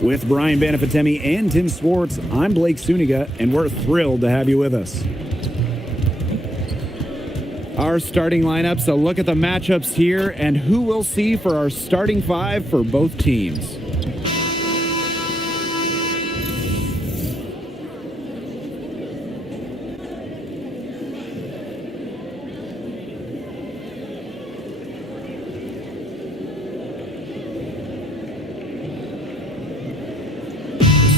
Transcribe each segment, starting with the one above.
With Brian Banafitemi and Tim Swartz, I'm Blake Suniga, and we're thrilled to have you with us. Our starting lineups, a look at the matchups here and who we'll see for our starting five for both teams.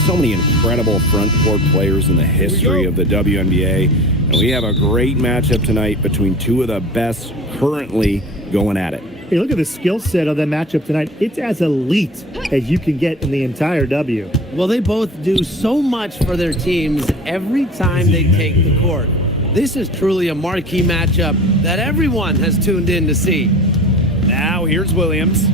So many incredible front court players in the history of the WNBA, and we have a great matchup tonight between two of the best currently going at it. Hey, look at the skill set of the matchup tonight. It's as elite as you can get in the entire W. Well, they both do so much for their teams every time they take the court. This is truly a marquee matchup that everyone has tuned in to see. Now here's Williams.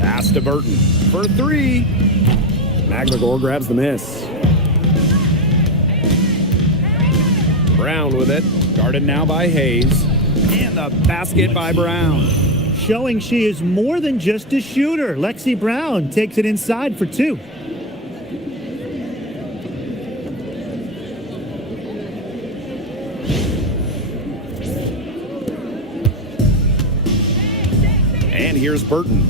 Pass to Burton for three. McMagor grabs the miss. Brown with it. Guarded now by Hayes. And the basket by Brown. Showing she is more than just a shooter. Lexi Brown takes it inside for two. And here's Burton.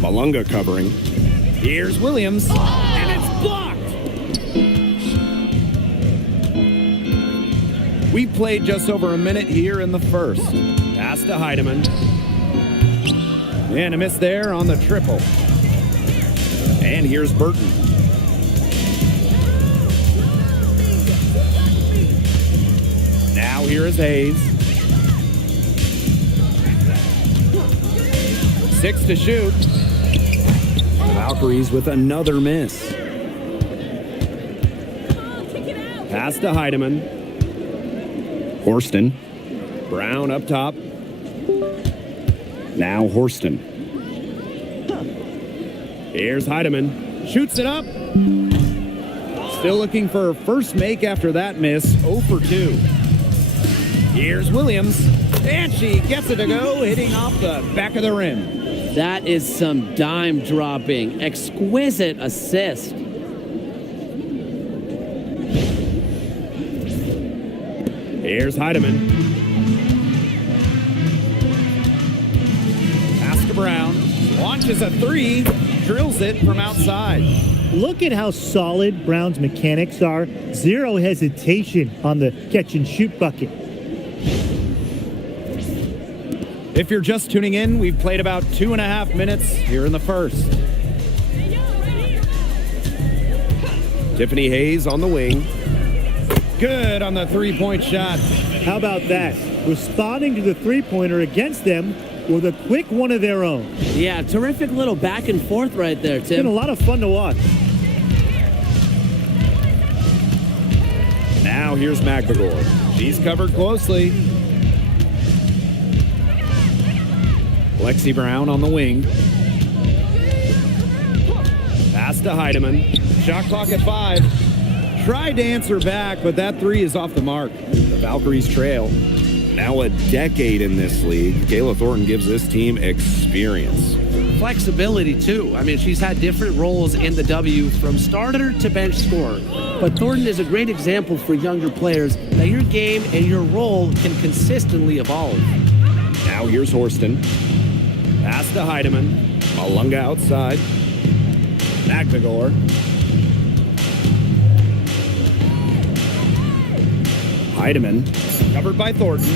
Malunga covering. Here's Williams. And it's blocked. We played just over a minute here in the first. Pass to Heidemann. And a miss there on the triple. And here's Burton. Now here is Hayes. 6 to shoot. Valkyries with another miss. Pass to Heidemann. Horston. Brown up top. Now Horston. Here's Heidemann. Shoots it up. Still looking for a first make after that miss. 0 for 2. Here's Williams. And she gets it to go, hitting off the back of the rim. That is some dime dropping, exquisite assist. Here's Heidemann. Pass to Brown. Launches a three. Drills it from outside. Look at how solid Brown's mechanics are. Zero hesitation on the catch and shoot bucket. If you're just tuning in, we've played about 2.5 minutes here in the first. Tiffany Hayes on the wing. Good on the three-point shot. How about that? Responding to the three-pointer against them with a quick one of their own. Yeah, terrific little back and forth right there, It's been Tim. a lot of fun to watch. Now here's McMagor. She's covered closely. Lexi Brown on the wing. Pass to Heidemann. Shot clock at 5. Tried to answer back, but that three is off the mark. The Valkyries trail. Now a decade in this league, Kayla Thornton gives this team experience. Flexibility, too. I mean, she's had different roles in the W from starter to bench scorer. But Thornton is a great example for younger players that your game and your role can consistently evolve. Now here's Horston. Pass to Heidemann. Malunga outside. McMagor. Heidemann. Covered by Thornton.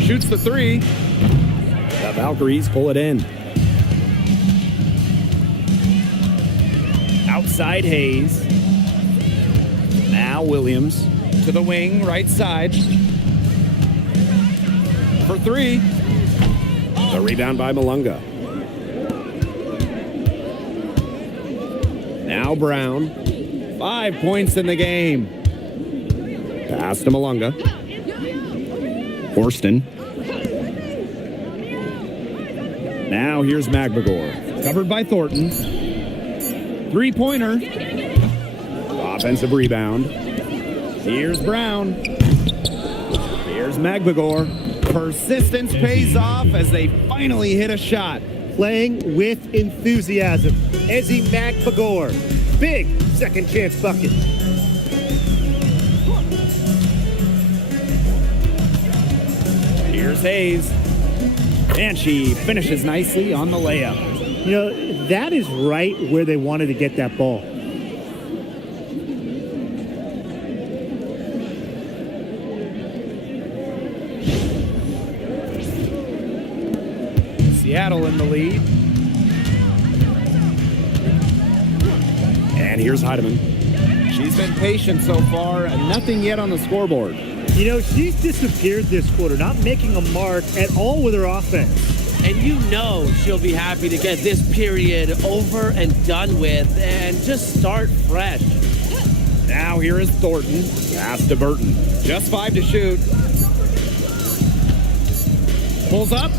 Shoots the three. The Valkyries pull it in. Outside Hayes. Now Williams. To the wing, right side. For three. The rebound by Malunga. Now Brown. 5 points in the game. Pass to Malunga. Horston. Now here's McMagor. Covered by Thornton. Three-pointer. Offensive rebound. Here's Brown. Here's Magbagor. Persistence pays off as they finally hit a shot. Playing with enthusiasm. Ezi Magbagor. Big second chance bucket. Here's Hayes. And she finishes nicely on the layup. You know, that is right where they wanted to get that ball. Seattle in the lead. And here's Heidemann. She's been patient so far, nothing yet on the scoreboard. You know, she's disappeared this quarter, not making a mark at all with her offense. And you know she'll be happy to get this period over and done with and just start fresh. Now here is Thornton. Pass to Burton. Just 5 to shoot. Pulls up.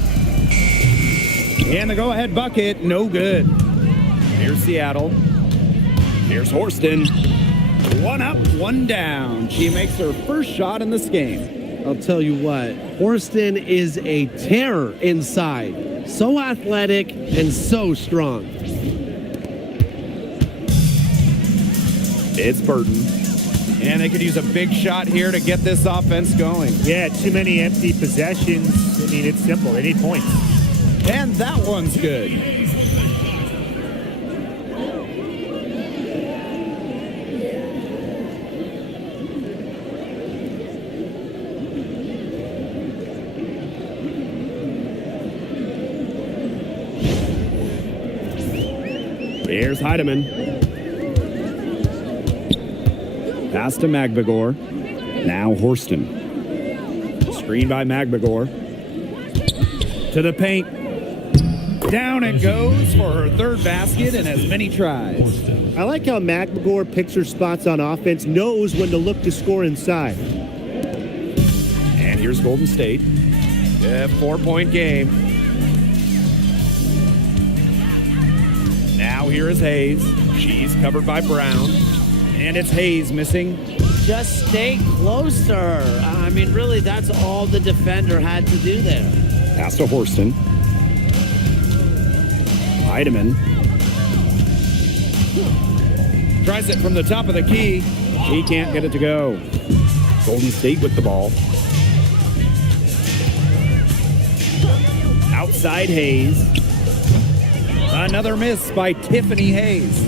And the go-ahead bucket, no good. Here's Seattle. Here's Horston. 1 up, 1 down. She makes her first shot in this game. I'll tell you what, Horston is a terror inside. So athletic and so strong. It's Burton. And they could use a big shot here to get this offense going. Yeah, too many empty possessions. I mean, it's simple. They need points. And that one's good. Here's Heidemann. Pass to Magbagor. Now Horston. Screen by Magbagor. To the paint. Down it goes for her third basket in as many tries. I like how Magbagor picks her spots on offense, knows when to look to score inside. And here's Golden State. A 4-point game. Now here is Hayes. She's covered by Brown. And it's Hayes missing. Just stay closer. I mean, really, that's all the defender had to do there. Pass to Horston. Heidemann. Tries it from the top of the key. She can't get it to go. Golden State with the ball. Outside Hayes. Another miss by Tiffany Hayes.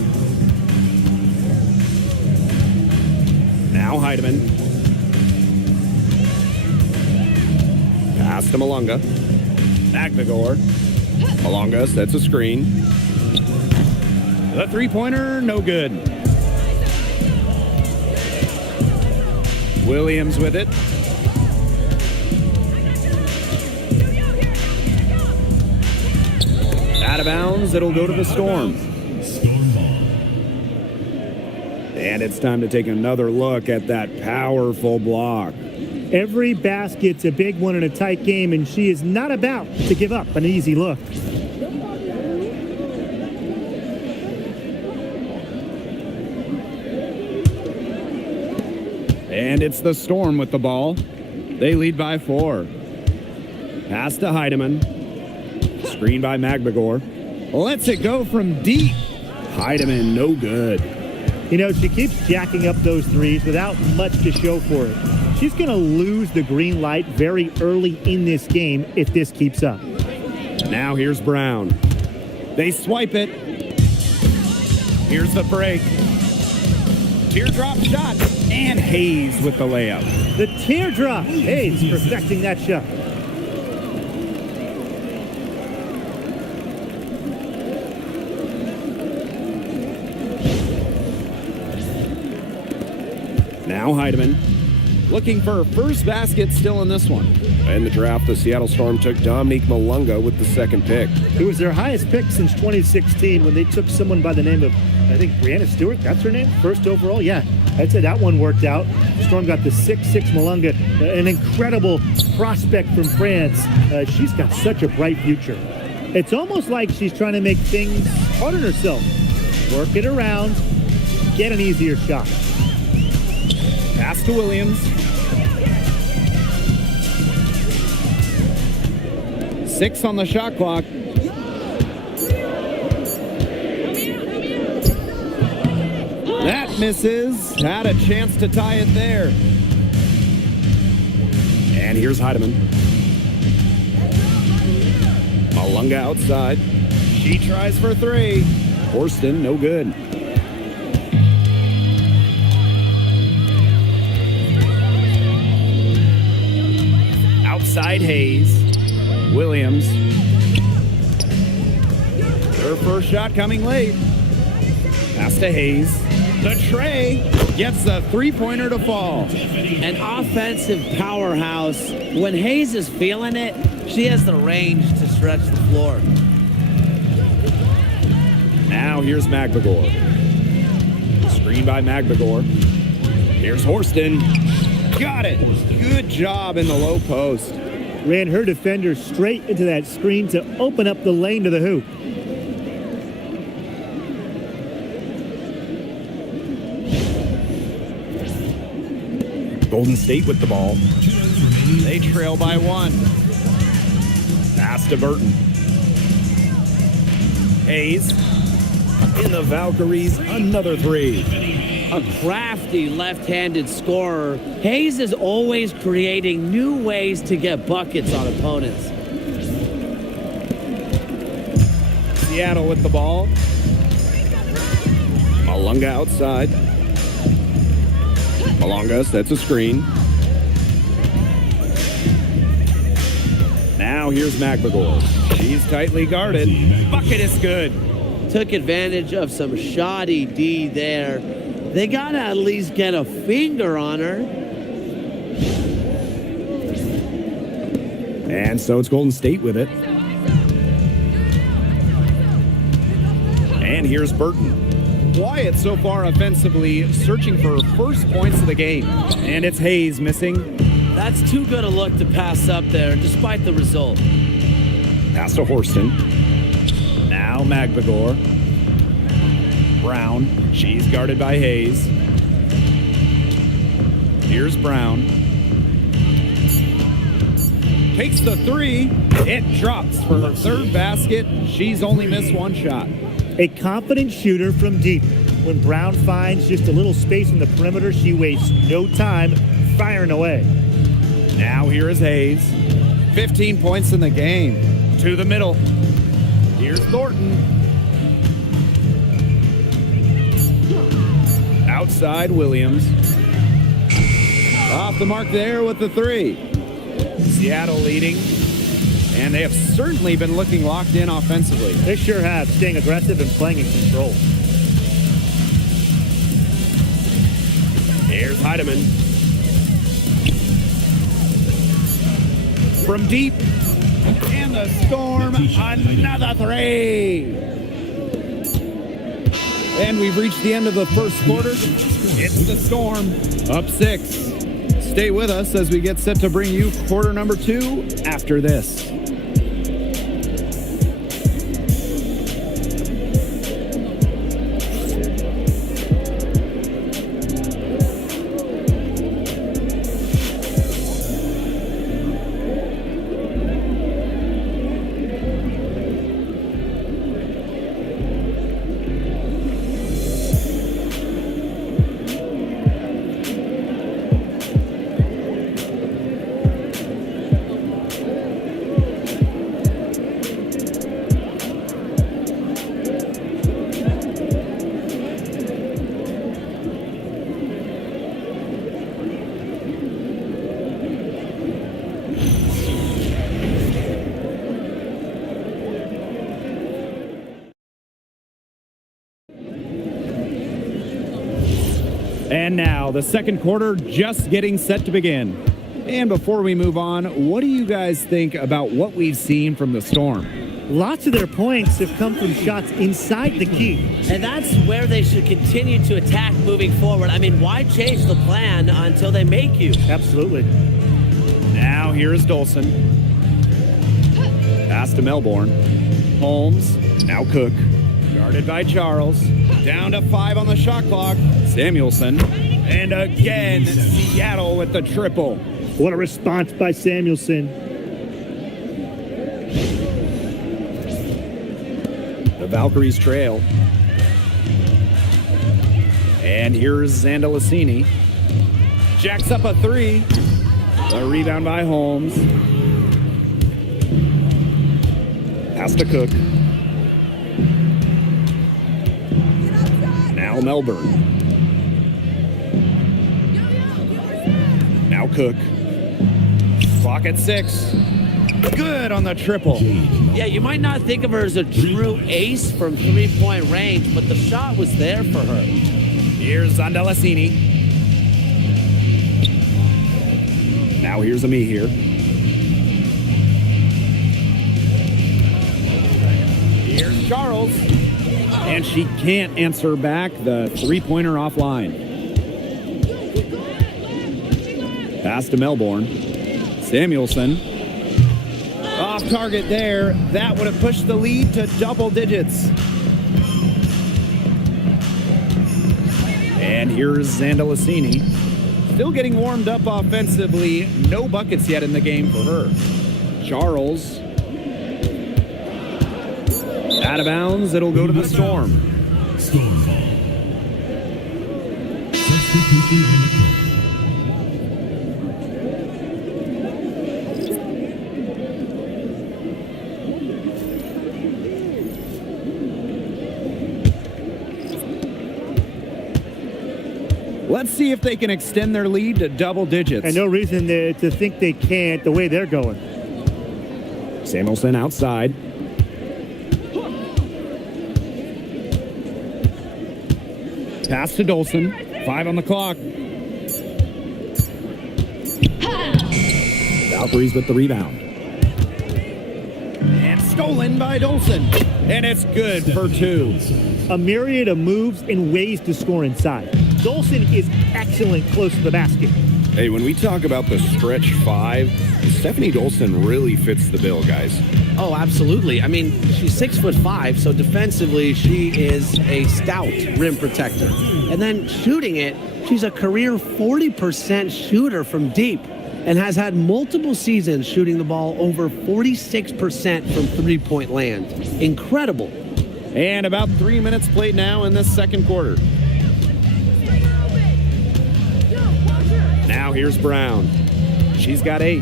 Now Heidemann. Pass to Malunga. Magbagor. Malunga sets a screen. The three-pointer, no good. Williams with it. Out of bounds, it'll go to the Storm. And it's time to take another look at that powerful block. Every basket's a big one in a tight game, and she is not about to give up an easy look. And it's the Storm with the ball. They lead by 4. Pass to Heidemann. Screen by Magbagor. Lets it go from deep. Heidemann, no good. You know, she keeps jacking up those threes without much to show for it. She's going to lose the green light very early in this game if this keeps up. Now here's Brown. They swipe it. Here's the break. Teardrop shot. And Hayes with the layup. The teardrop. Hayes perfecting that shot. Now Heidemann. Looking for her first basket still in this one. In the draft, the Seattle Storm took Dominique Malunga with the second pick. It was their highest pick since 2016 when they took someone by the name of, I think, Brianna Stewart. That's her name? First overall? Yeah, I'd say that one worked out. Storm got the 6'6" Malunga, an incredible prospect from France. She's got such a bright future. It's almost like she's trying to make things hard on herself. Work it around, get an easier shot. Pass to Williams. 6 on the shot clock. That misses. Had a chance to tie it there. And here's Heidemann. Malunga outside. She tries for 3. Horston, no good. Outside Hayes. Williams. Her first shot coming late. Pass to Hayes. The tray gets the three-pointer to fall. An offensive powerhouse. When Hayes is feeling it, she has the range to stretch the floor. Now here's Magbegor. Screen by Magbegor. Here's Horston. Got it. Good job in the low post. Ran her defender straight into that screen to open up the lane to the hoop. Golden State with the ball. They trail by 1. Pass to Burton. Hayes. In the Valkyries, another 3. A crafty left-handed scorer, Hayes is always creating new ways to get buckets on opponents. Seattle with the ball. Malunga outside. Malunga sets a screen. Now here's Magbegor. She's tightly guarded. Bucket is good. Took advantage of some shoddy D there. They gotta at least get a finger on her. And so it's Golden State with it. And here's Burton. Wyatt so far offensively searching for first points of the game. And it's Hayes missing. That's too good a look to pass up there, despite the result. Pass to Horston. Now Magbegor. Brown. She's guarded by Hayes. Here's Brown. Takes the 3. It drops for her 3rd basket. She's only missed 1 shot. A confident shooter from deep. When Brown finds just a little space in the perimeter, she wastes no time firing away. Now here is Hayes. 15 points in the game. To the middle. Here's Thornton. Outside Williams. Off the mark there with the 3. Seattle leading. And they have certainly been looking locked in offensively. They sure have, staying aggressive and playing in control. Here's Heidemann. From deep. And the Storm, another 3. And we've reached the end of the first quarter. It's the Storm, up 6. Stay with us as we get set to bring you quarter number 2 after this. And now, the second quarter just getting set to begin. And before we move on, what do you guys think about what we've seen from the Storm? Lots of their points have come from shots inside the key. And that's where they should continue to attack moving forward. I mean, why change the plan until they make you? Absolutely. Now here's Dolson. Pass to Melbourne. Holmes. Now Cook. Guarded by Charles. Down to 5 on the shot clock. Samuelson. And again, Seattle with the triple. What a response by Samuelson. Valkyries trail. And here's Zandalicini. Jacks up a three. A rebound by Holmes. Pass to Cook. Now Melbourne. Now Cook. Clock at 6. Good on the triple. Yeah, you might not think of her as a true ace from three-point range, but the shot was there for her. Here's Zandalicini. Now here's Ami here. Here's Charles. And she can't answer back the three-pointer offline. Pass to Melbourne. Samuelson. Off target there. That would have pushed the lead to double digits. And here's Zandalicini. Still getting warmed up offensively. No buckets yet in the game for her. Charles. Out of bounds. It'll go to the Storm. Storm ball. Substitution in the court. Let's see if they can extend their lead to double digits. And no reason to think they can't the way they're going. Samuelson outside. Pass to Dolson. 5 on the clock. Valkyries with the rebound. And stolen by Dolson. And it's good for 2. A myriad of moves and ways to score inside. Dolson is excellent close to the basket. Hey, when we talk about the stretch 5, Stephanie Dolson really fits the bill, guys. Oh, absolutely. I mean, she's 6'5", so defensively she is a stout rim protector. And then shooting it, she's a career 40% shooter from deep and has had multiple seasons shooting the ball over 46% from three-point land. Incredible. And about 3 minutes played now in this second quarter. Now here's Brown. She's got 8.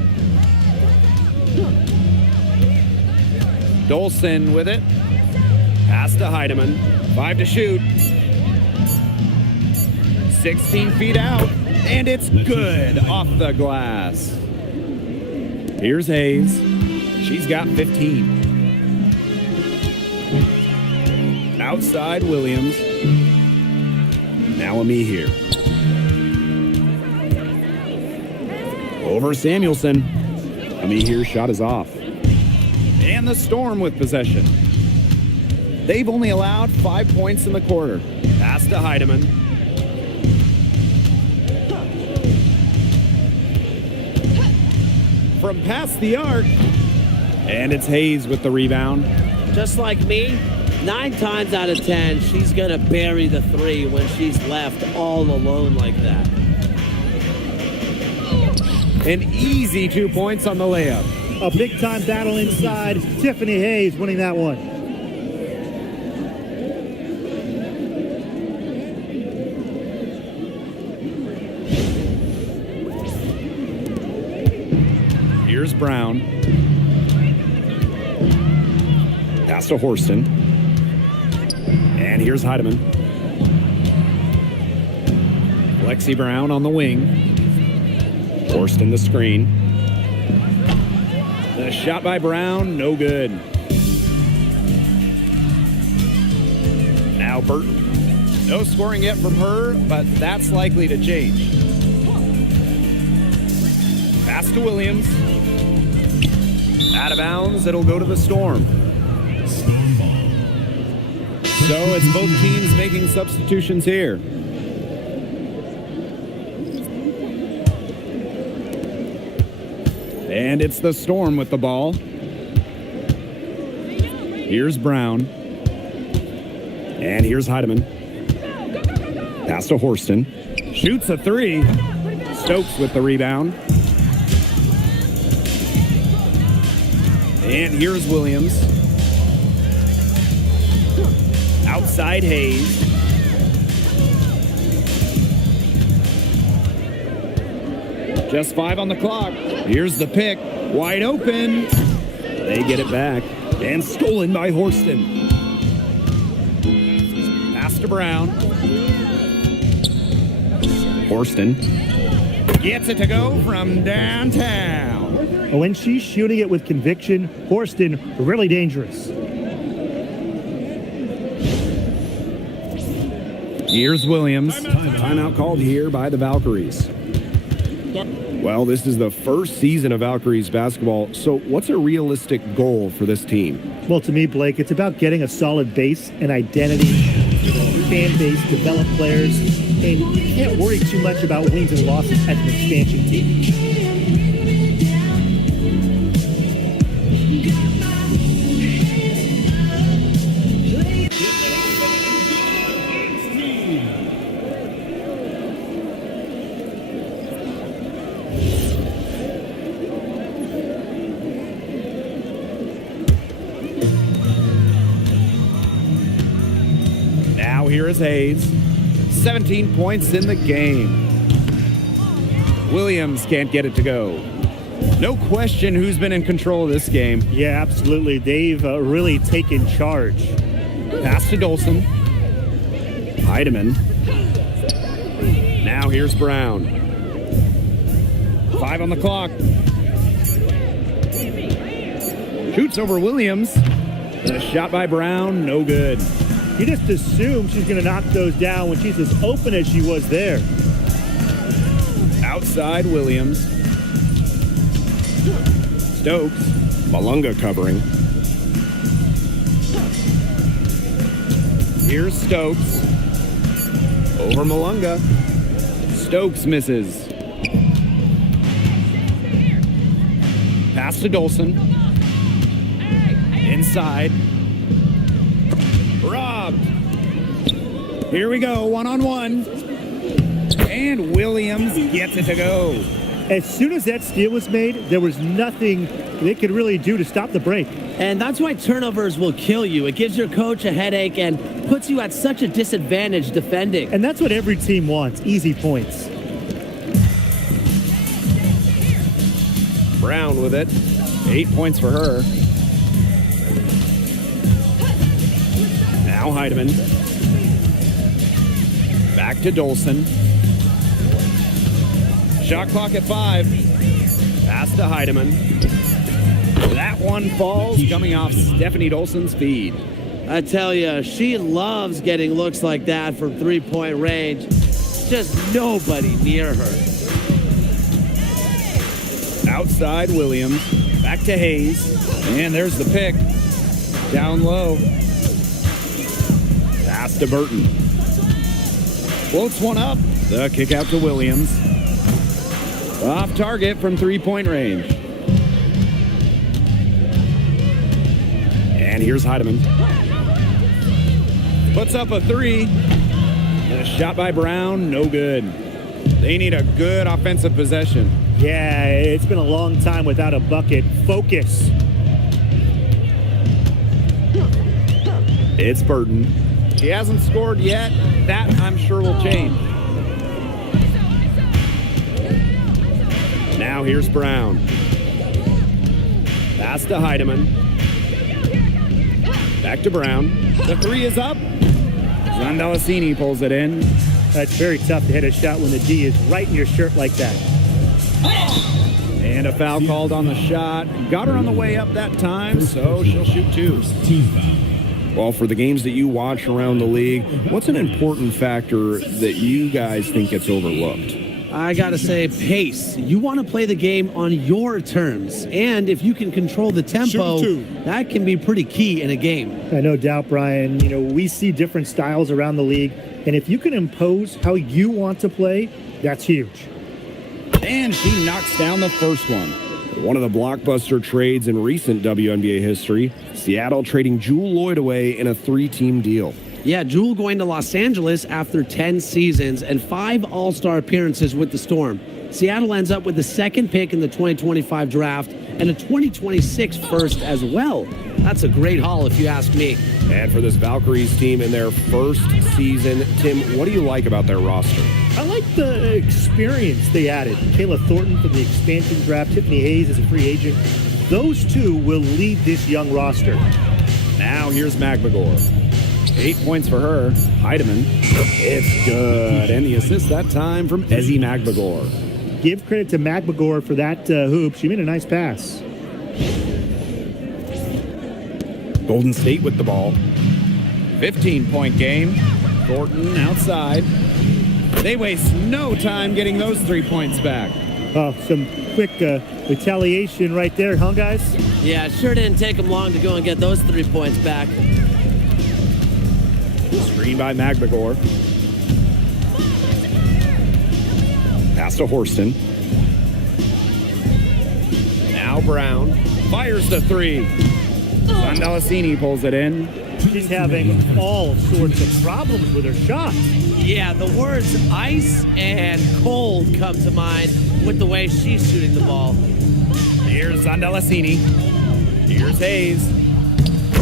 Dolson with it. Pass to Heidemann. 5 to shoot. 16 feet out. And it's good off the glass. Here's Hayes. She's got 15. Outside Williams. Now Ami here. Over Samuelson. Ami here, shot is off. And the Storm with possession. They've only allowed 5 points in the quarter. Pass to Heidemann. From past the arc. And it's Hayes with the rebound. Just like me, 9 times out of 10, she's going to bury the 3 when she's left all alone like that. An easy 2 points on the layup. A big-time battle inside. Tiffany Hayes winning that one. Here's Brown. Pass to Horston. And here's Heidemann. Lexi Brown on the wing. Horston the screen. The shot by Brown, no good. Now Burton. No scoring yet from her, but that's likely to change. Pass to Williams. Out of bounds, it'll go to the Storm. Storm ball. So it's both teams making substitutions here. And it's the Storm with the ball. Here's Brown. And here's Heidemann. Pass to Horston. Shoots a 3. Stokes with the rebound. And here's Williams. Outside Hayes. Just 5 on the clock. Here's the pick. Wide open. They get it back. And stolen by Horston. Pass to Brown. Horston gets it to go from downtown. And when she's shooting it with conviction, Horston, really dangerous. Here's Williams. Timeout called here by the Valkyries. Well, this is the first season of Valkyries basketball, so what's a realistic goal for this team? Well, to me, Blake, it's about getting a solid base and identity, fan base, develop players, and you can't worry too much about wins and losses as an expansion team. Now here is Hayes. 17 points in the game. Williams can't get it to go. No question who's been in control of this game. Yeah, absolutely. They've really taken charge. Pass to Dolson. Heidemann. Now here's Brown. 5 on the clock. Shoots over Williams. And a shot by Brown, no good. You just assume she's going to knock those down when she's as open as she was there. Outside Williams. Stokes. Malunga covering. Here's Stokes. Over Malunga. Stokes misses. Pass to Dolson. Inside. Robbed. Here we go, 1-on-1. And Williams gets it to go. As soon as that steal was made, there was nothing they could really do to stop the break. And that's why turnovers will kill you. It gives your coach a headache and puts you at such a disadvantage defending. And that's what every team wants, easy points. Brown with it. 8 points for her. Now Heidemann. Back to Dolson. Shot clock at 5. Pass to Heidemann. That one falls coming off Stephanie Dolson's feed. I tell you, she loves getting looks like that from three-point range. Just nobody near her. Outside Williams. Back to Hayes. And there's the pick. Down low. Pass to Burton. Floats one up. The kick out to Williams. Off target from three-point range. And here's Heidemann. Puts up a 3. And a shot by Brown, no good. They need a good offensive possession. Yeah, it's been a long time without a bucket. Focus. It's Burton. She hasn't scored yet. That, I'm sure, will change. Now here's Brown. Pass to Heidemann. Back to Brown. The 3 is up. Zandalasini pulls it in. That's very tough to hit a shot when the D is right in your shirt like that. And a foul called on the shot. Got her on the way up that time, so she'll shoot 2. Team foul. Well, for the games that you watch around the league, what's an important factor that you guys think gets overlooked? I gotta say, pace. You want to play the game on your terms. And if you can control the tempo, that can be pretty key in a game. No doubt, Brian. You know, we see different styles around the league, and if you can impose how you want to play, that's huge. And she knocks down the first one. One of the blockbuster trades in recent WNBA history, Seattle trading Jewel Lloyd away in a 3-team deal. Yeah, Jewel going to Los Angeles after 10 seasons and 5 All-Star appearances with the Storm. Seattle ends up with the 2nd pick in the 2025 draft and a 2026 first as well. That's a great haul if you ask me. And for this Valkyries team in their first season, Tim, what do you like about their roster? I like the experience they added. Kayla Thornton from the expansion draft, Tiffany Hayes as a free agent. Those two will lead this young roster. Now here's Magbagor. 8 points for her. Heidemann. It's good. And the assist that time from Ezzy Magbagor. Give credit to Magbagor for that hoop. She made a nice pass. Golden State with the ball. 15-point game. Thornton outside. They waste no time getting those 3 points back. Oh, some quick retaliation right there, huh, guys? Yeah, it sure didn't take them long to go and get those 3 points back. Screen by Magbagor. Pass to Horston. Now Brown fires the three. Sandalacini pulls it in. She's having all sorts of problems with her shot. Yeah, the words ice and cold come to mind with the way she's shooting the ball. Here's Sandalacini. Here's Hayes.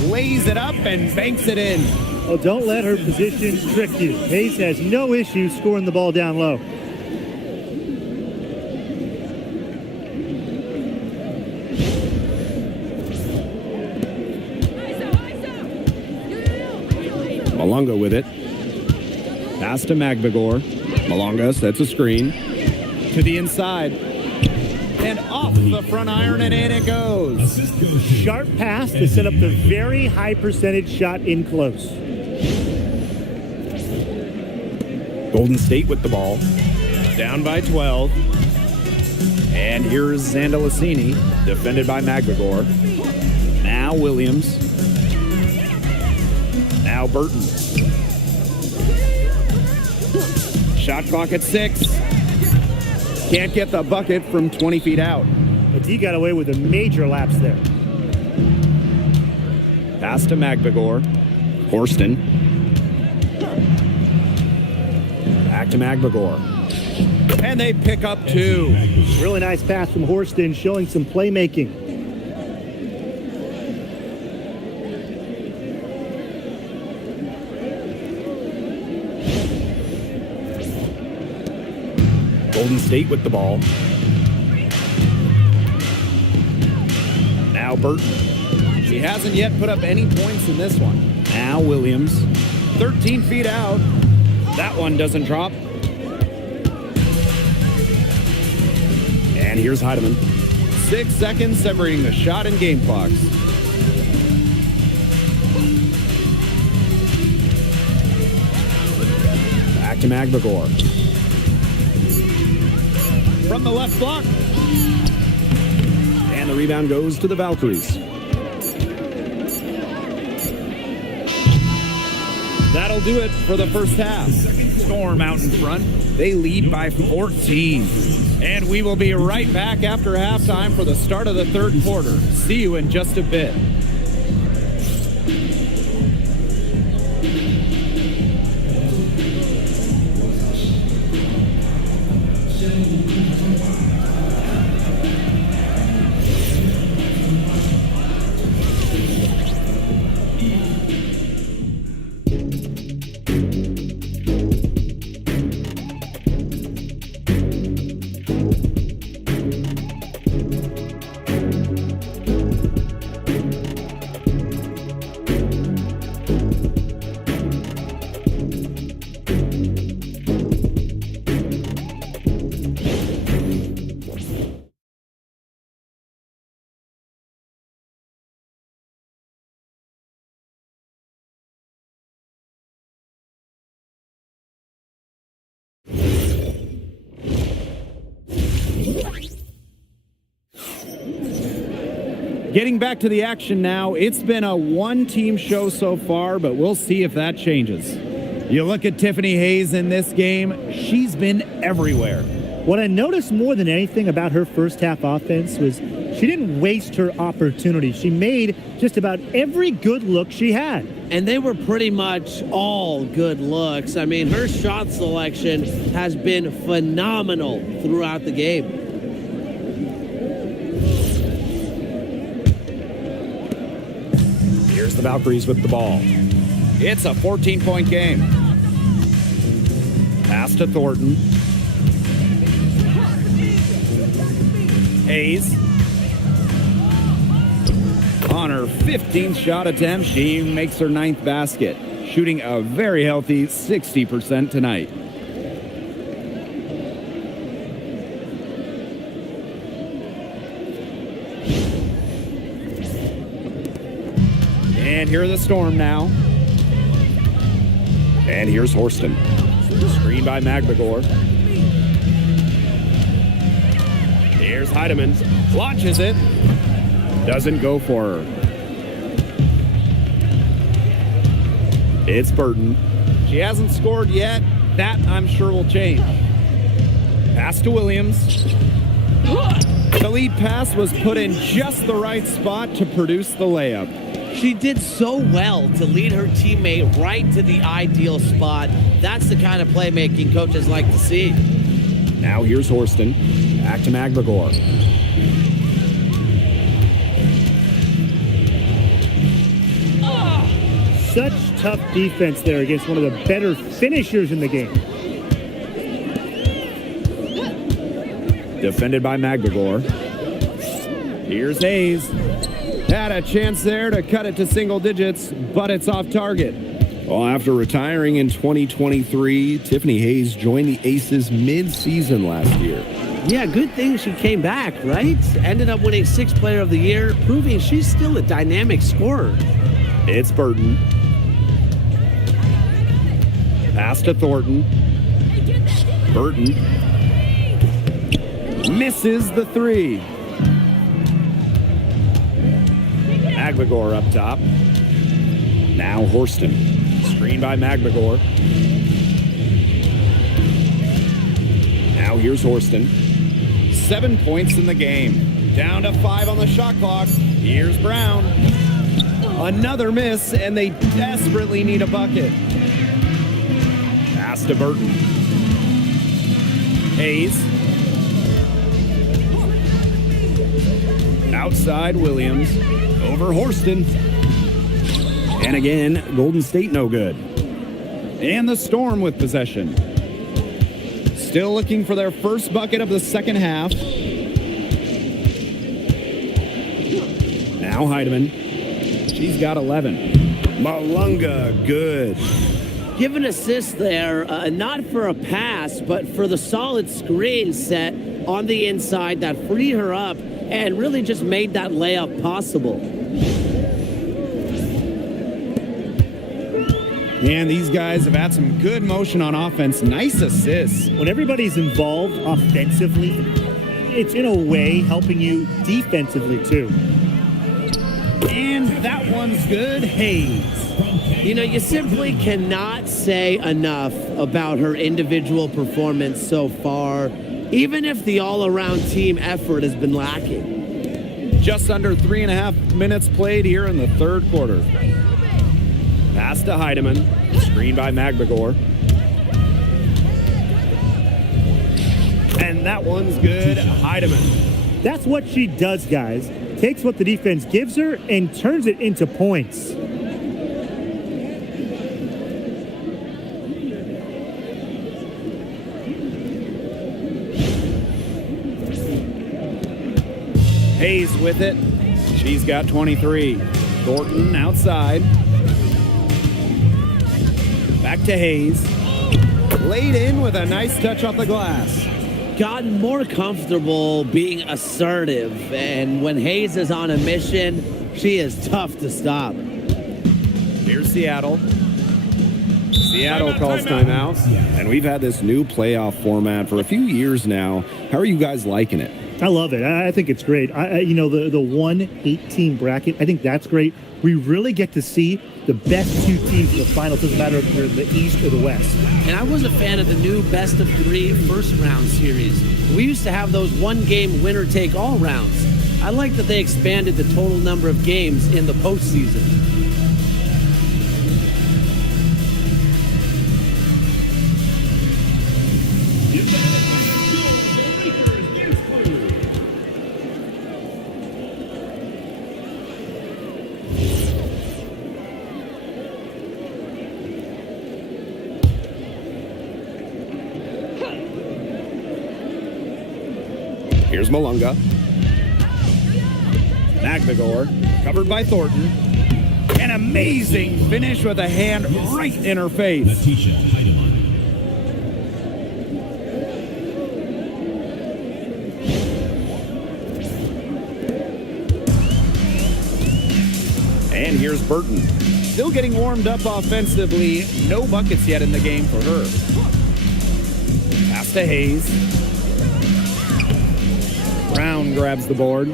Lays it up and banks it in. Oh, don't let her position trick you. Hayes has no issue scoring the ball down low. Malunga with it. Pass to Magbagor. Malunga sets a screen. To the inside. And off the front iron and in it goes. Sharp pass to set up the very high percentage shot in close. Golden State with the ball. Down by 12. And here's Sandalacini, defended by Magbagor. Now Williams. Now Burton. Shot clock at 6. Can't get the bucket from 20 feet out. But he got away with a major lapse there. Pass to Magbagor. Horston. Back to Magbagor. And they pick up 2. Really nice pass from Horston, showing some playmaking. Golden State with the ball. Now Burton. She hasn't yet put up any points in this one. Now Williams. 13 feet out. That one doesn't drop. And here's Heidemann. 6 seconds separating the shot and game clocks. Back to Magbagor. From the left block. And the rebound goes to the Valkyries. That'll do it for the first half. Storm out in front. They lead by 14. And we will be right back after halftime for the start of the third quarter. See you in just a bit. Getting back to the action now, it's been a one-team show so far, but we'll see if that changes. You look at Tiffany Hayes in this game, she's been everywhere. What I noticed more than anything about her first half offense was she didn't waste her opportunity. She made just about every good look she had. And they were pretty much all good looks. I mean, her shot selection has been phenomenal throughout the game. Here's the Valkyries with the ball. It's a 14-point game. Pass to Thornton. Hayes. On her 15th shot attempt, she makes her 9th basket, shooting a very healthy 60% tonight. And here are the Storm now. And here's Horston. Screen by Magbagor. Here's Heidemann. Launches it. Doesn't go for her. It's Burton. She hasn't scored yet. That, I'm sure, will change. Pass to Williams. The lead pass was put in just the right spot to produce the layup. She did so well to lead her teammate right to the ideal spot. That's the kind of playmaking coaches like to see. Now here's Horston. Back to Magbagor. Such tough defense there against one of the better finishers in the game. Defended by Magbagor. Here's Hayes. Had a chance there to cut it to single digits, but it's off target. Well, after retiring in 2023, Tiffany Hayes joined the Aces mid-season last year. Yeah, good thing she came back, right? Ended up winning 6th Player of the Year, proving she's still a dynamic scorer. It's Burton. Pass to Thornton. Burton misses the three. Magbagor up top. Now Horston. Screen by Magbagor. Now here's Horston. 7 points in the game. Down to 5 on the shot clock. Here's Brown. Another miss, and they desperately need a bucket. Pass to Burton. Hayes. Outside Williams. Over Horston. And again, Golden State no good. And the Storm with possession. Still looking for their first bucket of the second half. Now Heidemann. She's got 11. Malunga, good. Give an assist there, not for a pass, but for the solid screen set on the inside that freed her up and really just made that layup possible. And these guys have had some good motion on offense. Nice assists. When everybody's involved offensively, it's in a way helping you defensively too. And that one's good. Hayes. You know, you simply cannot say enough about her individual performance so far, even if the all-around team effort has been lacking. Just under 3.5 minutes played here in the third quarter. Pass to Heidemann. Screen by Magbagor. And that one's good. Heidemann. That's what she does, guys. Takes what the defense gives her and turns it into points. Hayes with it. She's got 23. Thornton outside. Back to Hayes. Laid in with a nice touch off the glass. Gotten more comfortable being assertive, and when Hayes is on a mission, she is tough to stop. Here's Seattle. Seattle calls timeout. And we've had this new playoff format for a few years now. How are you guys liking it? I love it. I think it's great. You know, the 1-8-team bracket, I think that's great. We really get to see the best two teams in the final. It doesn't matter if they're the East or the West. And I was a fan of the new best-of-3 first-round series. We used to have those one-game winner-take-all rounds. I like that they expanded the total number of games in the postseason. Here's Malunga. Magdagor, covered by Thornton. An amazing finish with a hand right in her face. Letitia Heidemann. And here's Burton. Still getting warmed up offensively. No buckets yet in the game for her. Pass to Hayes. Brown grabs the board.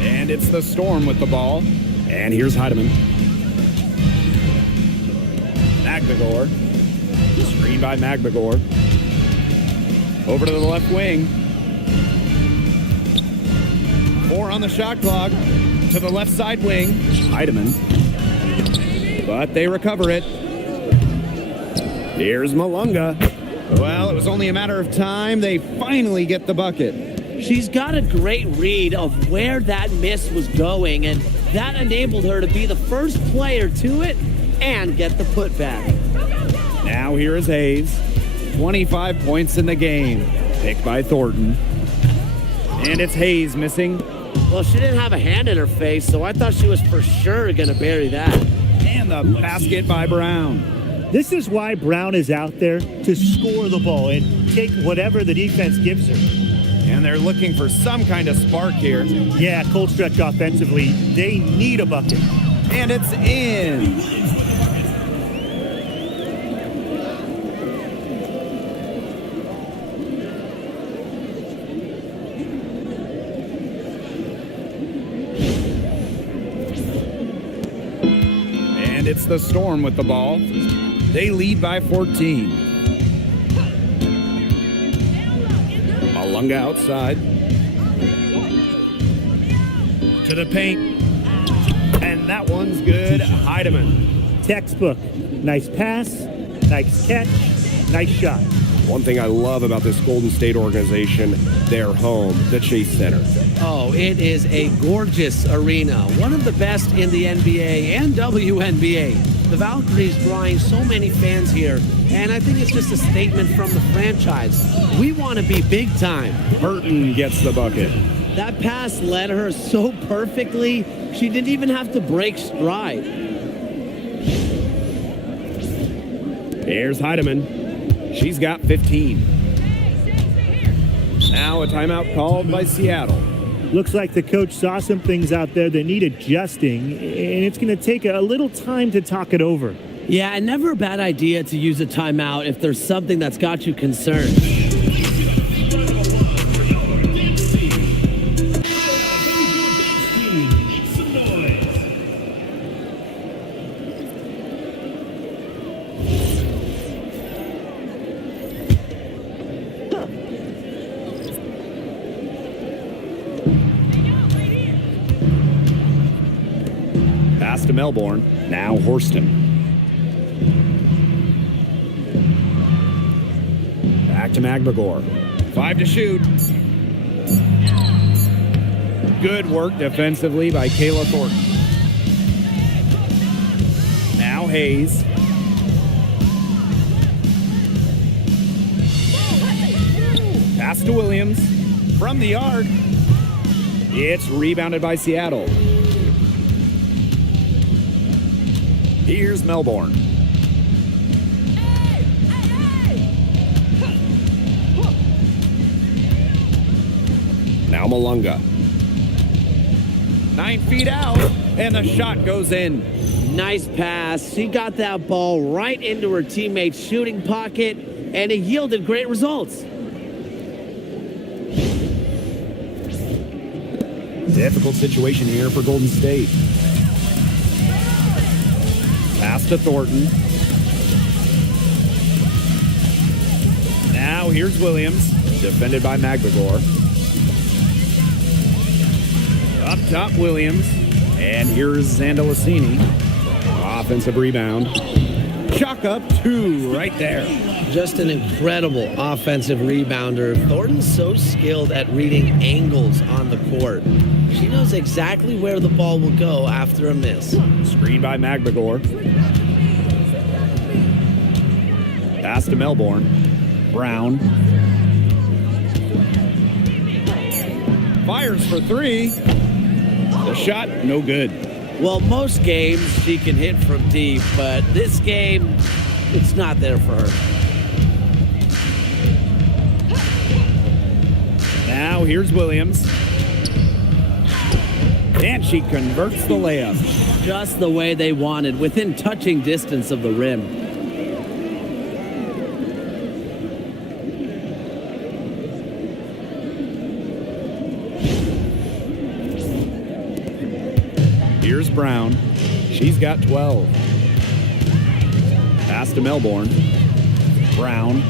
And it's the Storm with the ball. And here's Heidemann. Magdagor. Screen by Magdagor. Over to the left wing. 4 on the shot clock. To the left side wing. Heidemann. But they recover it. Here's Malunga. Well, it was only a matter of time. They finally get the bucket. She's got a great read of where that miss was going, and that enabled her to be the first player to it and get the putback. Now here is Hayes. 25 points in the game. Picked by Thornton. And it's Hayes missing. Well, she didn't have a hand in her face, so I thought she was for sure going to bury that. And the basket by Brown. This is why Brown is out there to score the ball and take whatever the defense gives her. And they're looking for some kind of spark here. Yeah, cold stretch offensively. They need a bucket. And it's in. And it's the Storm with the ball. They lead by 14. Malunga outside. To the paint. And that one's good. Heidemann. Textbook. Nice pass, nice catch, nice shot. One thing I love about this Golden State organization, their home, the Chase Center. Oh, it is a gorgeous arena. One of the best in the NBA and WNBA. The Valkyries drawing so many fans here, and I think it's just a statement from the franchise. We want to be big time. Burton gets the bucket. That pass led her so perfectly, she didn't even have to break stride. Here's Heidemann. She's got 15. Now a timeout called by Seattle. Looks like the coach saw some things out there that need adjusting, and it's going to take a little time to talk it over. Yeah, and never a bad idea to use a timeout if there's something that's got you concerned. Pass to Melbourne. Now Horston. Back to Magdagor. 5 to shoot. Good work defensively by Kayla Thornton. Now Hayes. Pass to Williams. From the arc. It's rebounded by Seattle. Here's Melbourne. Now Malunga. 9 feet out, and the shot goes in. Nice pass. She got that ball right into her teammate's shooting pocket, and it yielded great results. Difficult situation here for Golden State. Pass to Thornton. Now here's Williams, defended by Magdagor. Up top, Williams. And here's Zandalicini. Offensive rebound. Chalk up 2 right there. Just an incredible offensive rebounder. Thornton's so skilled at reading angles on the court. She knows exactly where the ball will go after a miss. Screen by Magdagor. Pass to Melbourne. Brown. Fires for three. The shot, no good. Well, most games she can hit from deep, but this game, it's not there for her. Now here's Williams. And she converts the layup. Just the way they wanted, within touching distance of the rim. Here's Brown. She's got 12. Pass to Melbourne. Brown.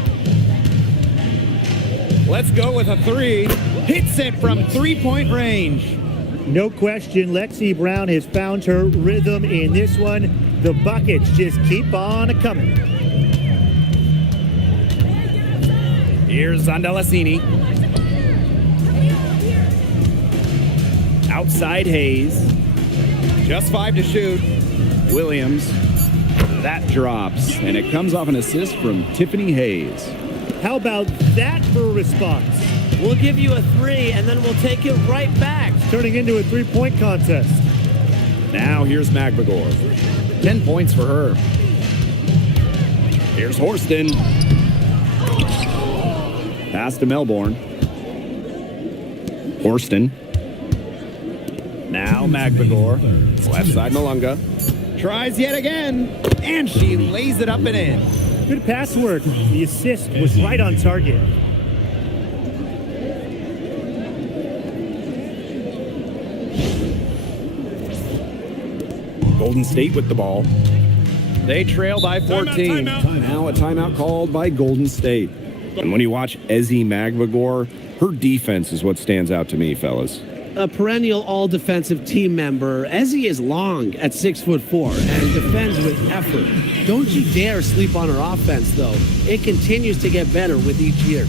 Let's go with a three. Hits it from three-point range. No question, Lexi Brown has found her rhythm in this one. The buckets just keep on coming. Here's Zandalasini. Outside Hayes. Just 5 to shoot. Williams. That drops, and it comes off an assist from Tiffany Hayes. How about that for a response? We'll give you a three, and then we'll take it right back. Turning into a three-point contest. Now here's Magbagor. 10 points for her. Here's Horston. Pass to Melbourne. Horston. Now Magbagor. Left side Malunga. Tries yet again. And she lays it up and in. Good pass work. The assist was right on target. Golden State with the ball. They trail by 14. Now a timeout called by Golden State. And when you watch Ezzy Magbagor, her defense is what stands out to me, fellas. A perennial all-defensive team member, Ezzy is long at 6'4" and defends with effort. Don't you dare sleep on her offense, though. It continues to get better with each year.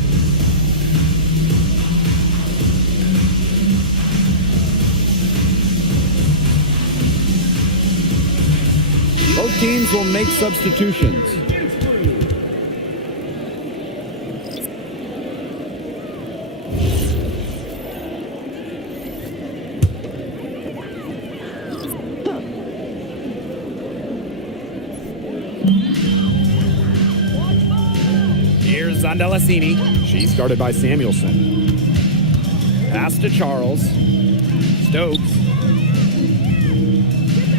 Both teams will make substitutions. Here's Zandalasini. She's guarded by Samuelson. Pass to Charles. Stokes.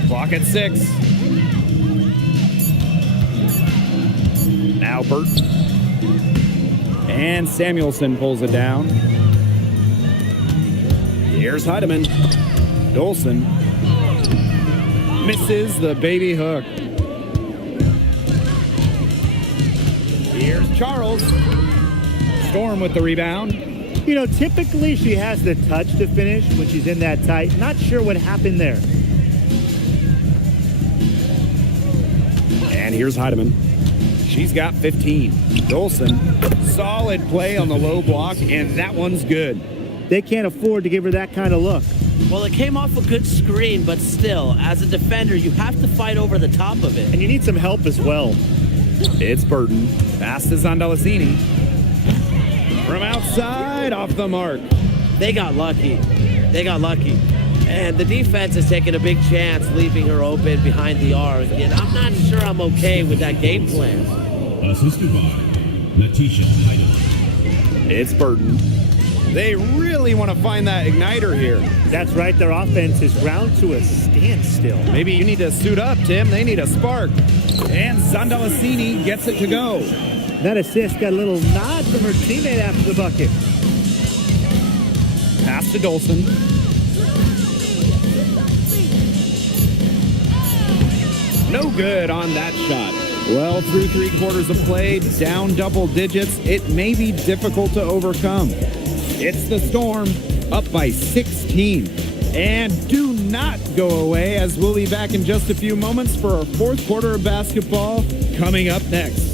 Clock at 6. Now Burton. And Samuelson pulls it down. Here's Heidemann. Dolson. Misses the baby hook. Here's Charles. Storm with the rebound. You know, typically she has the touch to finish when she's in that tight. Not sure what happened there. And here's Heidemann. She's got 15. Dolson, solid play on the low block, and that one's good. They can't afford to give her that kind of look. Well, it came off a good screen, but still, as a defender, you have to fight over the top of it. And you need some help as well. It's Burton. Pass to Zandalasini. From outside, off the mark. They got lucky. They got lucky. And the defense is taking a big chance, leaving her open behind the arc. And I'm not sure I'm okay with that game plan. Assisted by Letitia Heidemann. It's Burton. They really want to find that igniter here. That's right, their offense is ground to a standstill. Maybe you need to suit up, Tim. They need a spark. And Zandalasini gets it to go. That assist got a little nod from her teammate after the bucket. Pass to Dolson. No good on that shot. Well, through 3 quarters of play, down double digits, it may be difficult to overcome. It's the Storm, up by 16. And do not go away, as we'll be back in just a few moments for our 4th quarter of basketball coming up next.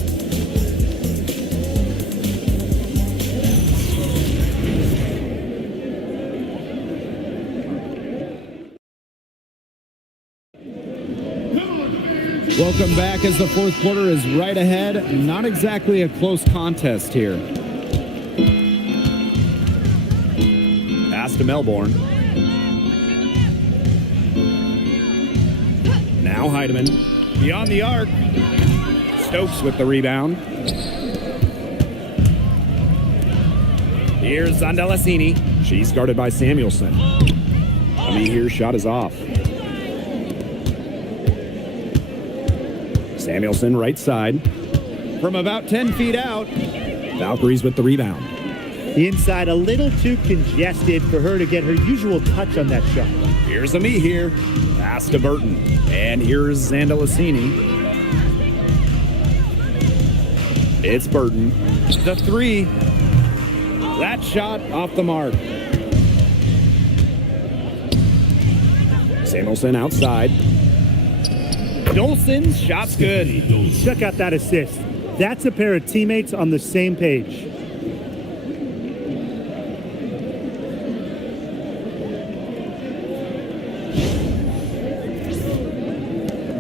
Welcome back as the 4th quarter is right ahead. Not exactly a close contest here. Pass Pass to Melbourne. Now Heidemann. Beyond the arc. Stokes with the rebound. Here's Zandalasini. She's guarded by Samuelson. Here, shot is off. Samuelson, right side. From about 10 feet out. Valkyries with the rebound. The inside a little too congested for her to get her usual touch on that shot. Here's Ami here. Pass to Burton. And here's Zandalasini. It's Burton. The three. That shot off the mark. Samuelson outside. Dolson's shot's good. Check out that assist. That's a pair of teammates on the same page.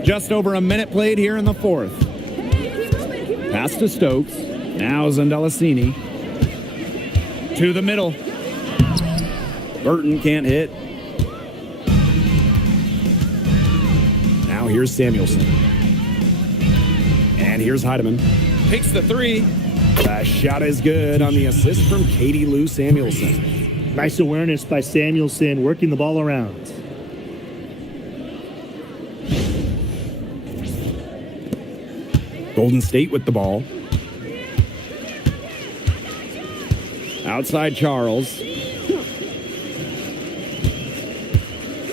Just over a minute played here in the fourth. Pass to Stokes. Now Zandalasini. To the middle. Burton can't hit. Now here's Samuelson. And here's Heidemann. Takes the three. The shot is good on the assist from Katie Lou Samuelson. Nice awareness by Samuelson, working the ball around. Golden State with the ball. Outside Charles.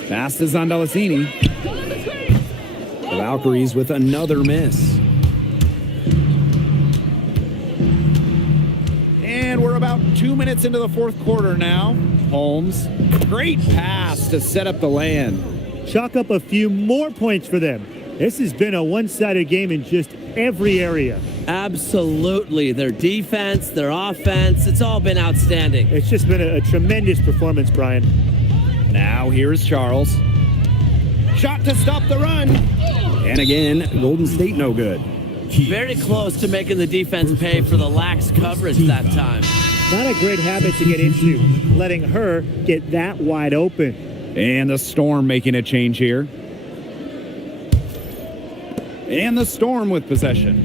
Pass to Zandalasini. The Valkyries with another miss. And we're about 2 minutes into the fourth quarter now. Holmes. Great pass to set up the land. Chalk up a few more points for them. This has been a one-sided game in just every area. Absolutely. Their defense, their offense, it's all been outstanding. It's just been a tremendous performance, Brian. Now here's Charles. Shot to stop the run. And again, Golden State no good. Very close to making the defense pay for the lax coverage that time. Not a great habit to get into, letting her get that wide open. And the Storm making a change here. And the Storm with possession.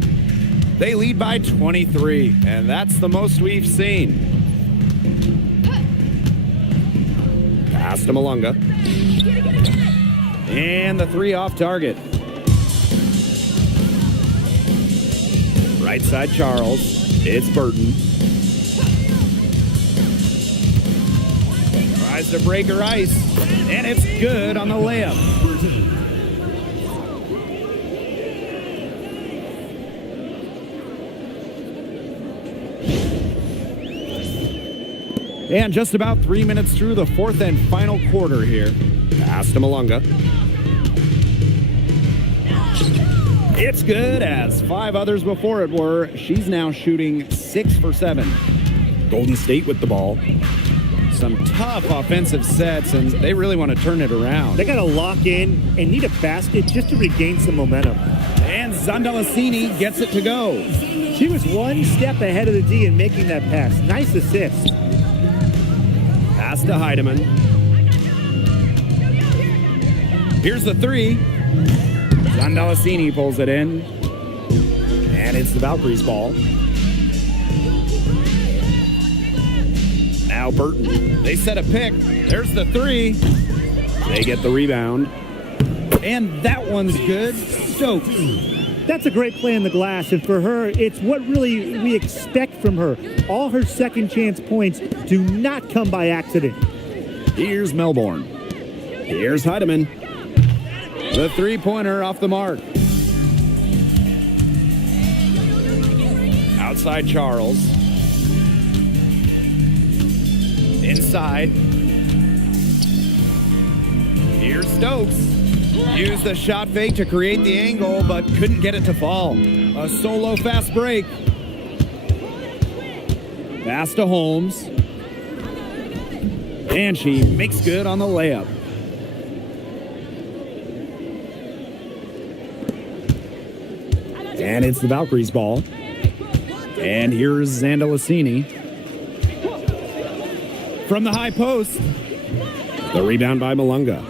They lead by 23, and that's the most we've seen. Pass to Malunga. And the three off target. Right side Charles. It's Burton. Tries to break her ice. And it's good on the layup. And just about 3 minutes through the fourth and final quarter here. Pass to Malunga. It's good, as 5 others before it were. She's now shooting 6 for 7. Golden State with the ball. Some tough offensive sets, and they really want to turn it around. They got to lock in and need a basket just to regain some momentum. And Zandalasini gets it to go. She was one step ahead of the D in making that pass. Nice assist. Pass to Heidemann. Here's the three. Zandalasini pulls it in. And it's the Valkyries' ball. Now Burton. They set a pick. There's the three. They get the rebound. And that one's good. Stokes. That's a great play in the glass, and for her, it's what really we expect from her. All her second chance points do not come by accident. Here's Melbourne. Here's Heidemann. The three-pointer off the mark. Outside Charles. Inside. Here's Stokes. Used the shot fake to create the angle, but couldn't get it to fall. A solo fast break. Pass to Holmes. And she makes good on the layup. And it's the Valkyries' ball. And here's Zandalasini. From the high post. The rebound by Malunga.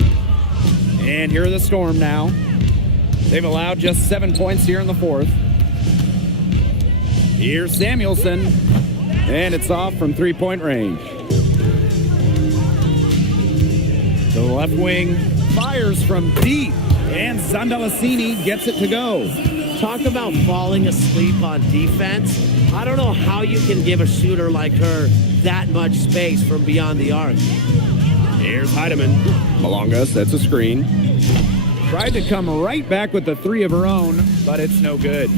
And here are the Storm now. They've allowed just 7 points here in the fourth. Here's Samuelson. And it's off from three-point range. The left wing fires from deep. And Zandalasini gets it to go. Talk about falling asleep on defense. I don't know how you can give a shooter like her that much space from beyond the arc. Here's Heidemann. Malunga sets a screen. Tried to come right back with the three of her own, but it's no good.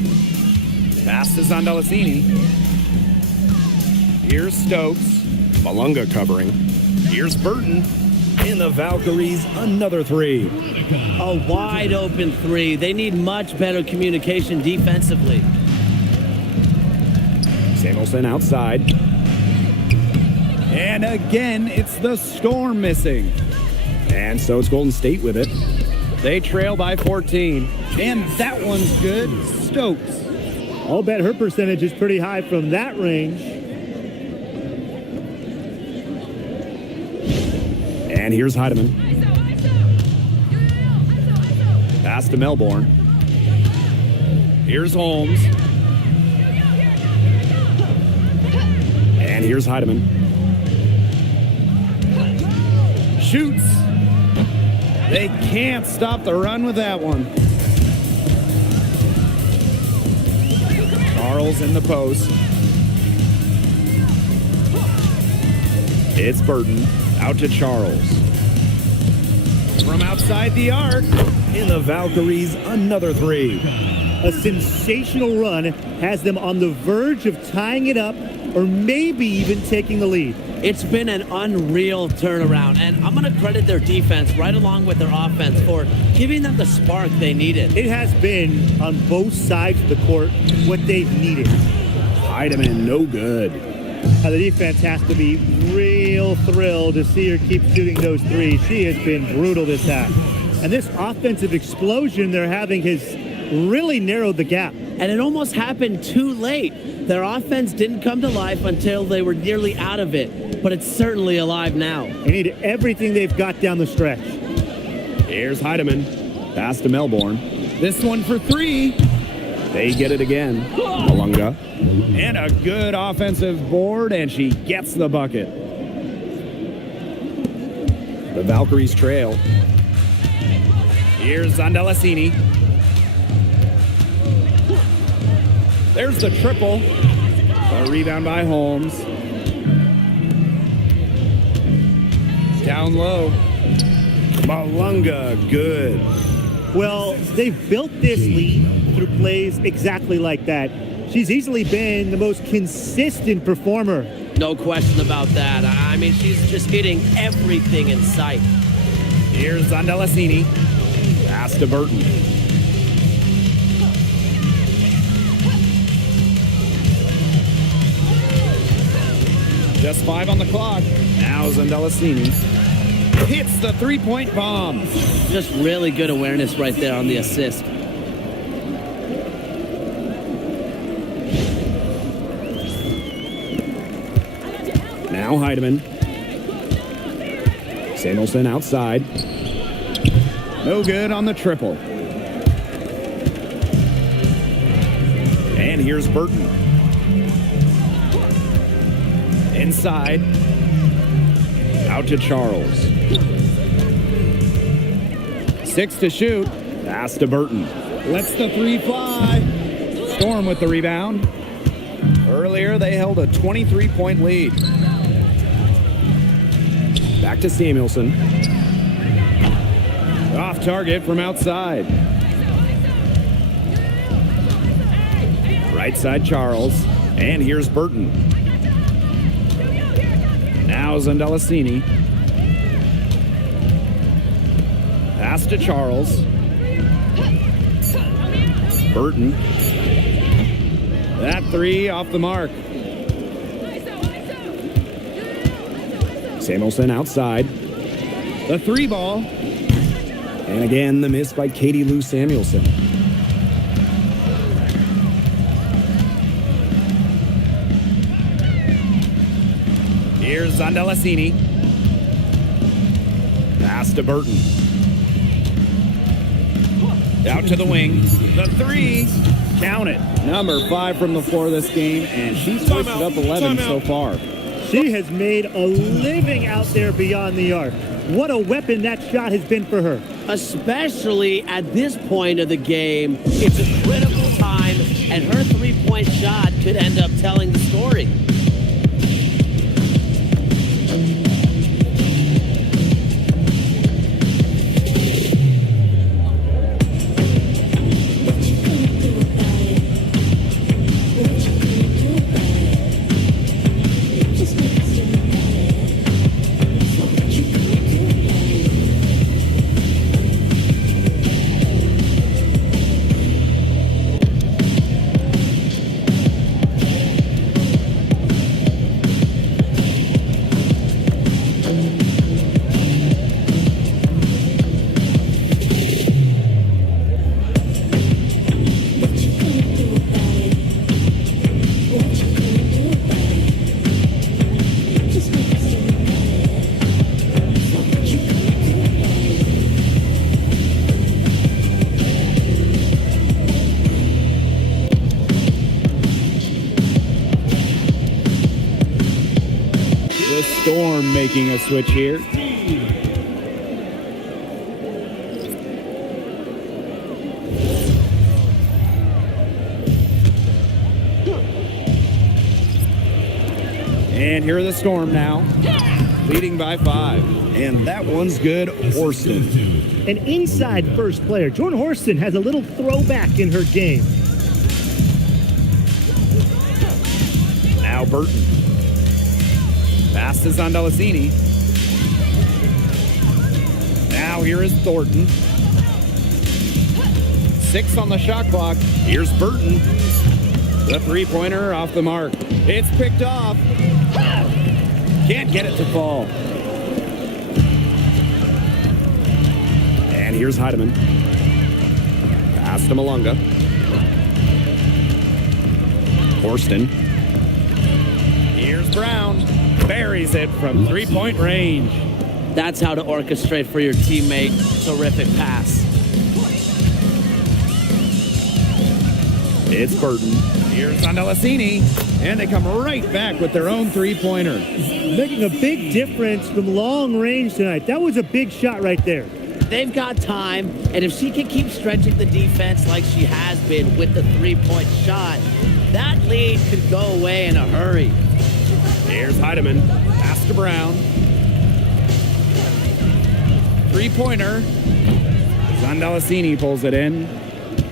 Pass to Zandalasini. Here's Stokes. Malunga covering. Here's Burton. And the Valkyries, another three. A wide open three. They need much better communication defensively. Samuelson outside. And again, it's the Storm missing. And so it's Golden State with it. They trail by 14. And that one's good. Stokes. I'll bet her percentage is pretty high from that range. And here's Heidemann. Pass to Melbourne. Here's Holmes. And here's Heidemann. Shoots. They can't stop the run with that one. Charles in the post. It's Burton. Out to Charles. From outside the arc. In the Valkyries, another three. A sensational run has them on the verge of tying it up or maybe even taking the lead. It's been an unreal turnaround, and I'm going to credit their defense right along with their offense for giving them the spark they needed. It has been, on both sides of the court, what they've needed. Heidemann, no good. The defense has to be real thrilled to see her keep shooting those threes. She has been brutal this half. And this offensive explosion they're having has really narrowed the gap. And it almost happened too late. Their offense didn't come to life until they were nearly out of it, but it's certainly alive now. They need everything they've got down the stretch. Here's Heidemann. Pass to Melbourne. This one for three. They get it again. Malunga. And a good offensive board, and she gets the bucket. The Valkyries trail. Here's Zandalasini. There's the triple. A rebound by Holmes. Down low. Malunga, good. Well, they've built this lead through plays exactly like that. She's easily been the most consistent performer. No question about that. I mean, she's just hitting everything in sight. Here's Zandalasini. Pass to Burton. Just 5 on the clock. Now Zandalasini. Hits the three-point bomb. Just really good awareness right there on the assist. Now Heidemann. Samuelson outside. No good on the triple. And here's Burton. Inside. Out to Charles. 6 to shoot. Pass to Burton. Lets the three fly. Storm with the rebound. Earlier, they held a 23-point lead. Back to Samuelson. Off target from outside. Right side Charles. And here's Burton. Now Zandalasini. Pass to Charles. Burton. That three off the mark. Samuelson outside. The three ball. And again, the miss by Katie Lou Samuelson. Here's Zandalasini. Pass to Burton. Out to the wing. The three. Count it. Number 5 from the floor this game, and she's pushed it up 11 so far. She has made a living out there beyond the arc. What a weapon that shot has been for her. Especially at this point of the game, it's a critical time, and her three-point shot could end up telling the story. The Storm making a switch here. And here are the Storm now, leading by 5. And that one's good, Horston. An inside first player. Jordan Horston has a little throwback in her game. Now Burton. Pass to Zondalicini. Now here is Thornton. 6 on the shot clock. Here's Burton. The three-pointer off the mark. It's picked off. Can't get it to fall. And here's Heidemann. Pass to Malunga. Horston. Here's Brown. Buries it from three-point range. That's how to orchestrate for your teammate. Terrific pass. It's Burton. Here's Zondalicini. And they come right back with their own three-pointer. Making a big difference from long range tonight. That was a big shot right there. They've got time, and if she can keep stretching the defense like she has been with the three-point shot, that lead could go away in a hurry. Here's Heidemann. Pass to Brown. Three-pointer. Zondalicini pulls it in.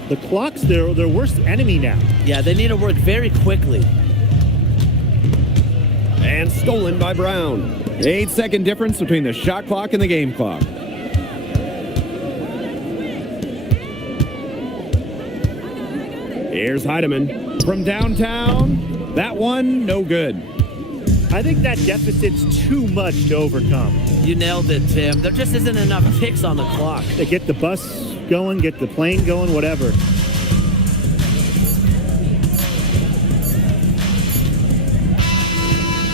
The clock's their worst enemy now. Yeah, they need to work very quickly. And stolen by Brown. 8-second difference between the shot clock and the game clock. Here's Heidemann from downtown. That one, no good. I think that deficit's too much to overcome. You nailed it, Tim. There just isn't enough ticks on the clock. They get the bus going, get the plane going, whatever.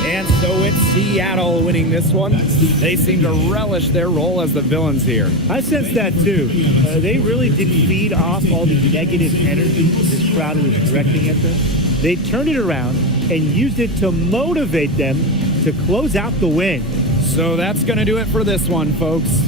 And so it's Seattle winning this one. They seem to relish their role as the villains here. I sense that too. They really did feed off all the negative energy this crowd was directing at them. They turned it around and used it to motivate them to close out the win. So that's going to do it for this one, folks.